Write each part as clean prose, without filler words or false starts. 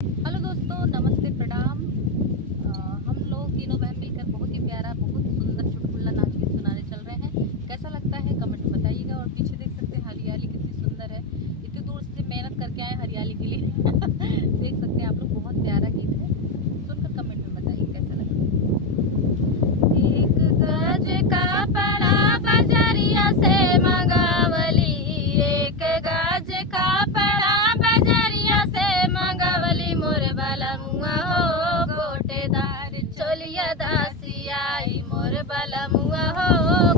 Hello दोस्तों, नमस्ते, प्रणाम। हम लोग तीनों बहन मिलकर बहुत ही प्यारा, बहुत सुंदर चुटकुला नाच गीत सुनाने चल रहे हैं। कैसा लगता है कमेंट में बताइएगा। और पीछे देख सकते हैं हरियाली कितनी सुंदर है। इतनी दूर से मेहनत करके आए हरियाली के लिए। देख सकते हैं आप लोग, बहुत प्यारा गीत है। सुनकर कमेंट में बताइए कैसा लगता है। एक गज का पड़ा बजरिया से मंगावली, एक गज का पड़ा बजरिया से मंगावली, मोर बाला मुआ हो गोटेदार चोलिया दासियाई, मोर बाला मुआ हो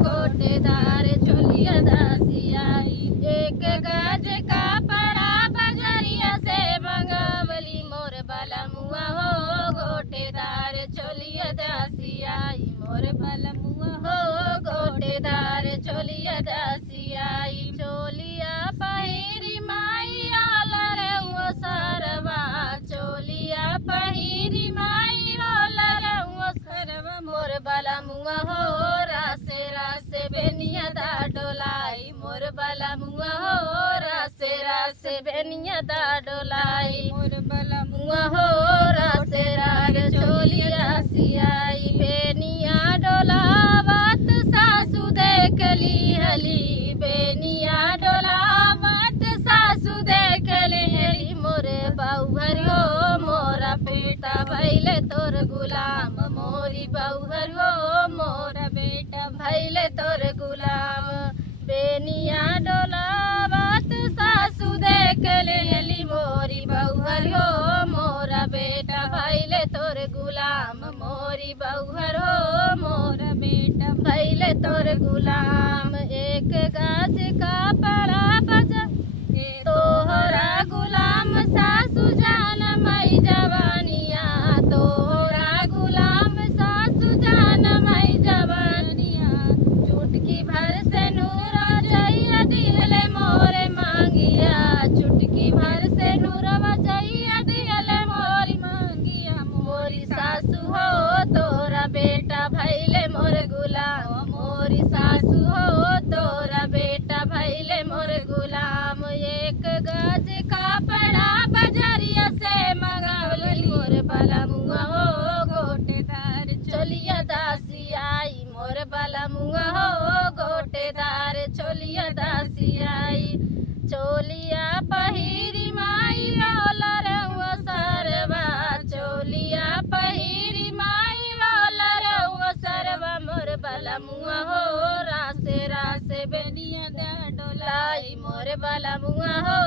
गोटेदार चोलिया दासियाई। एक गज का पड़ा बजरिया से मंगावली, मोर बाला मुआ हो गोटेदार चोलिया दासियाई, मोर बाला मुआ हो गोटेदार चोलिया दासियाई। चोलिया पहिरी माइया लरउआ सरवा, चोलिया पहिरी माइया लरउआ सरवा, मोर बाला मुआ हो रासे रासे बेनिया दा डोलाई, मोर बाला मुआ हो रासे रासे बेनिया दा डोलाई, मोर बाला मुआ हो रासे राग चोलिया सियाई। बेनिया डोलावत सासू देख ली हली, बेनिया डोलावत सासू देख ली हली, मोरे बहुहर हो मोरा बेटा भैले तोर गुलाम, मोरी बहुहर हो मोरा बेटा भैले तोर गुलाम। बेनिया डोलावत सासू देख लेली, मोरी बहुहर हो मोरा बेटा भैले तोर गुलाम, मोरी बहुहर हो मोरा बेटा भैले तोर गुलाम। एक गाज का पड़ा बजा तोहरा गुलाम सासू जान मई जवानिया, तोहरा गुलाम सासू जान मई जवानिया। चुटकी भर से नूरा जइया दिहले मोरे मांगिया, चुटकी भर से नूरवा जइया दिहले मोरी मांगिया। मोरी सासू हो तोरा बेटा भैले मोर गुलाम, मोरी सासू हो तोरा बेटा भैले मोर गुलाम। एक गज का पड़ा बजरिया से मंगावली, मोर बाला मुआ हो गोटेदार चोलिया दासियाई, मोर बाला मुआ हो गोटेदार चोलिया दासियाई। चोलिया पहिरी माई वाला रउआ सरवा, चोलिया पहिरी माई वाला रउआ सरवा, मोर बाला मुआ हो रासे रासे बेनिया दा डोलाई, मोर बाला मुआ हो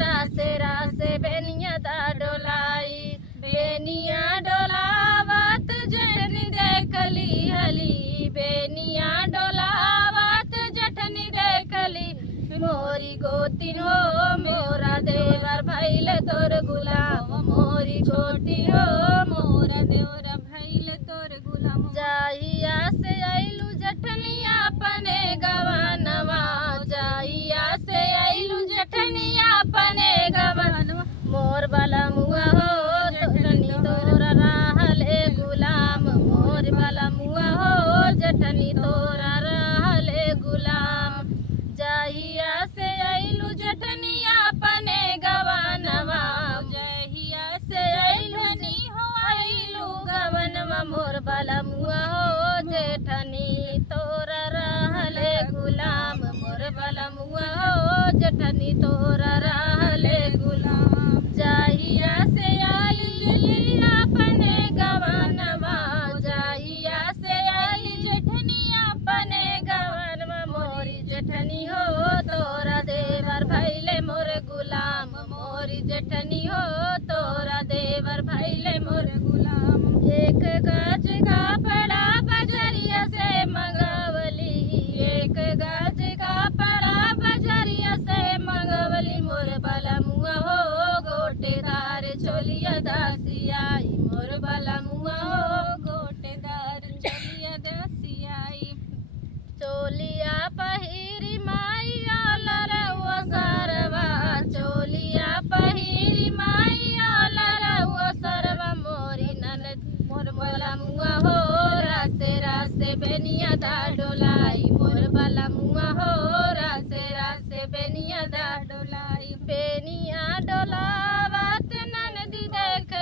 रासे रासे बेनिया दा डोलाई। बेनिया डोलावत जठनी देखली हली, बेनिया डोलावत जठनी देखली, मोरी गोतिन हो मोरा देवर भैले तोर गुलाम, मोरी गोतिन हो मोरा देवर भैले तोर गुलाम। जाइया से आइलू जठनिया अपने गवानवा, जाइया से आइलू जठनिया अपने गवानवा, मोर बाला मुआ हो जठनी तोरा रहले गुलाम, मोर बाला मुआ हो जठनी तोरा रहले गुलाम। जाहिया से आइलू जठनिया अपने गवानवा, जहिया से आइलू नी हो आइलू गवनवा, मोर बाला मुआ हो जेठनी तोरा रहले गुलाम, मोर बाला मुआ हो जेठनी तोरा रहले गुलाम। जाहिया से आइली अपने गवानवा, जाहिया से आइली जेठनिया अपने गवानवा, मोरी जेठनी हो तोरा देवर भैले मोर गुलाम, मोरी जेठनी हो तोरा देवर भैले मोर गुलाम। एक गज का पड़ा बजरिया से मंगावली, एक गज का पड़ा बजरिया से मंगावली, मोर बाला मुआ हो गोटेदार चोलिया दासियाई, मोर बाला मुआ हो गोटेदार चोलिया दासियाई। चोलिया पहिरी माइया लरउआ सरवा, चोलिया पहिरी माइया लरउआ सरवा, मोरी ननद मोर बाला मुआ हो रासे रासे बेनिया दा डोलाई, मोर बाला मुआ हो रासे रासे बेनिया दा डोलाई। बेनिया डोलावत ननदी देख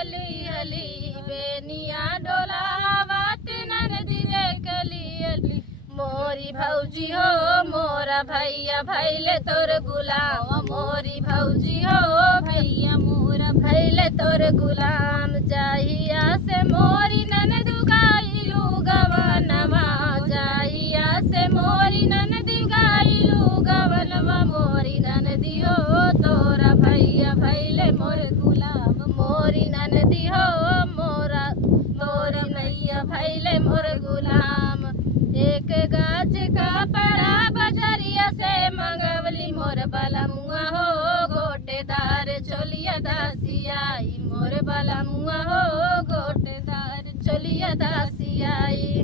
भौजी हो मोरा भैया भैले तोर गुलाम मोरी भौजी हो भैया मोरा भैले तोर गुलाम जाहिया से मोरी ननद गाइलू गवनवा जाहिया से मोरी ननद गाइलू गवनवा मोरी ननदी हो तोरा भैया भैले मोर गुलाम मोरी ननदी हो मोरा मोरा भैया भैले मोर गुलाम एक गाछ का पड़ा बजरिया से मंगवली मोर बलमुआ हो गोटेदार चोलिया दासियाई मोर बलमुआ हो गोटेदार चोलिया दासियाई